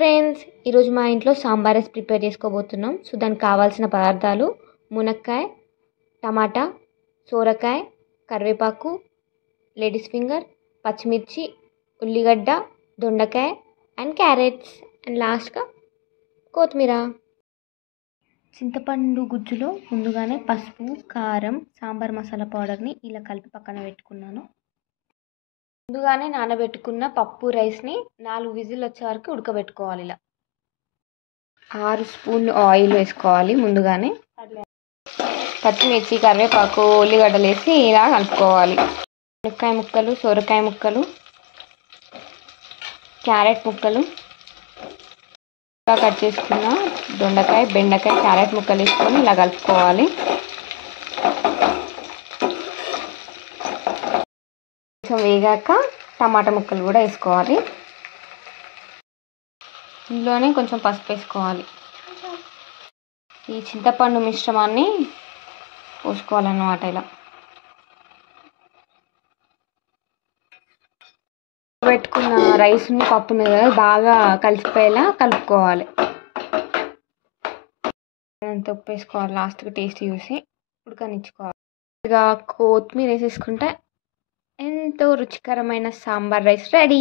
Friends, ఈరోజు మా ఇంట్లో సాంబార్ రైస్ ప్రిపేర్ చేసుకోబోతున్నాం. సో దానికి కావాల్సిన పదార్థాలు మునక్కాయ, టమాటా, సోరకాయ, కరివేపాకు, లేడీస్ ఫింగర్, పచ్చిమిర్చి, ఉల్లిగడ్డ, దొండకాయ అండ్ క్యారెట్స్ అండ్ లాస్ట్గా కొత్తిమీర. చింతపండు గుజ్జులో ముందుగానే పసుపు, కారం, సాంబార్ మసాలా పౌడర్ని ఇలా కలిపి పక్కన పెట్టుకున్నాను. ముందుగానే నానబెట్టుకున్న పప్పు రైస్ని 4 విజిల్ వచ్చే వరకు ఉడకబెట్టుకోవాలి. ఇలా 6 స్పూన్లు ఆయిల్ వేసుకోవాలి. ముందుగానే పచ్చిమిర్చి, కరివేపాకు, ఉల్లిగడ్డలు వేసి ఇలా కలుపుకోవాలి. మునక్కాయ ముక్కలు, సొరకాయ ముక్కలు, క్యారెట్ ముక్కలు, కట్ చేసుకున్న దొండకాయ, బెండకాయ, క్యారెట్ ముక్కలు వేసుకొని ఇలా కలుపుకోవాలి. కొంచెం వేగాక టమాటా ముక్కలు కూడా వేసుకోవాలి. ఇందులోనే కొంచెం పసుపు వేసుకోవాలి. ఈ చింతపండు మిశ్రమాన్ని పోసుకోవాలన్నమాట. ఇలా పెట్టుకున్న రైస్ని, పప్పుని బాగా కలిసిపోయేలా కలుపుకోవాలి. అంత ఉప్పు వేసుకోవాలి. లాస్ట్గా టేస్ట్ చూసి ఉడకనిచ్చుకోవాలి. ఇక కొత్తిమీర వేసేసుకుంటే ఎంతో రుచికరమైన సాంబార్ రైస్ రెడీ.